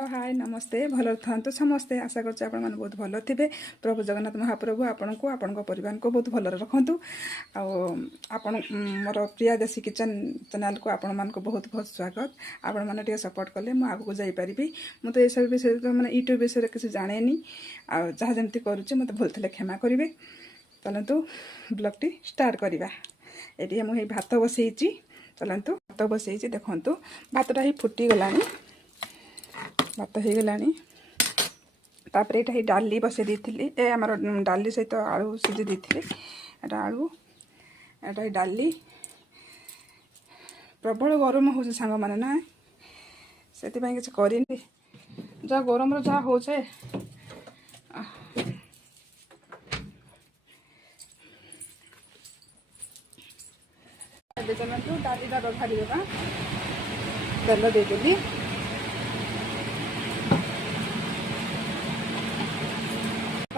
हाय नमस्ते भल था समस्ते आशा करते आपण मैंने बहुत भल थे। प्रभु जगन्नाथ महाप्रभु आपण को आपण परिवार को बहुत भल रखु। आपण मोर प्रिया देसी किचन चैनल को आपण मान को बहुत बहुत स्वागत। आपण मैंने सपोर्ट कले मुझे आगे जापरि। मुझे ये सब विषय मैंने यूट्यूब विषय किसी जाने जहाँ जमी करुचे मत भूल थे क्षमा करेंगे। चलतु ब्लॉग टी स्टार्ट करवा। ये मुझे भात बसई चलतु भात बसई देखु भातटा ही फुटी गला भात हो गलानी। तापर ये डाली बसई दी ए आमर डाली सहित आलू सीझी दी एटा आलू एटा डाली प्रबल गरम हो सांग मैंने ना से किसी करनी जहाँ गरम जहाँ हो चलतु डालीटा बघारी देवा। तेल देदेली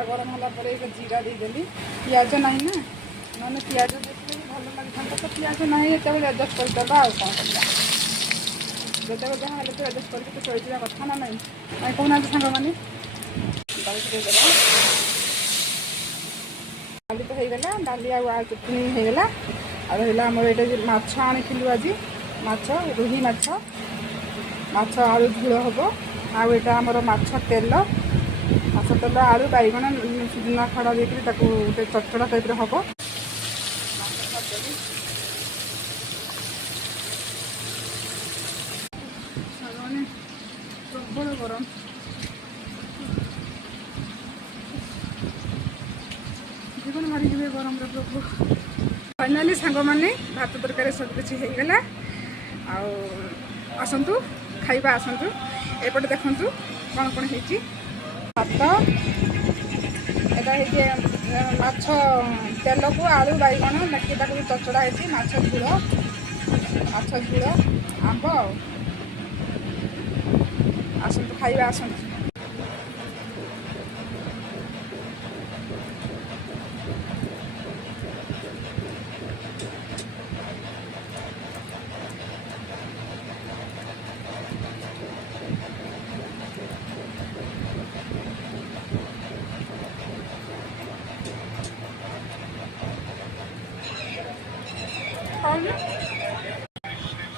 गरम होगापर जीरा देदेली। पिज ना ना पिज देखते भल लगी तो पिज ना ये एडजस्ट करदेवा आ कौन करवा जो जहाँ तो एडजस्ट करके चली जावा कथा ना ना कहना सांग मैंने देदेवा। डाली तो होगा डाली आ चटनी होगा आम माछ आनी आज माछ रुही माछ आलू झोल हम आईटा आमर माछ तेल आलू बैगण सुजना खड़ा देकर गोटे चटचड़ा टाइप हम प्रबल गरम जीवन मारी गरम प्रभु। फाइनाली सांग मैंने भात तरकारी सब किसी होगा आसतु खाइबा आसतु एपटे देखु कौन कौन हो भात एटा माछ तेल को आलू बैगण बाकी चचड़ा है माछ झोल आंब आसतु खाइबा आसतु।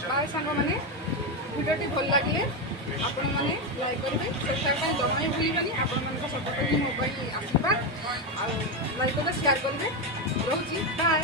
बाय सांग मैंने भिडियोटी भल लगे आपण मैंने लाइक करेंगे सब्सक्राइब जमा ही भूलि आपण मान सपोर्ट ही मोबाइल आशीर्वाद लाइक करेंगे शेयर करेंगे रोची बाय।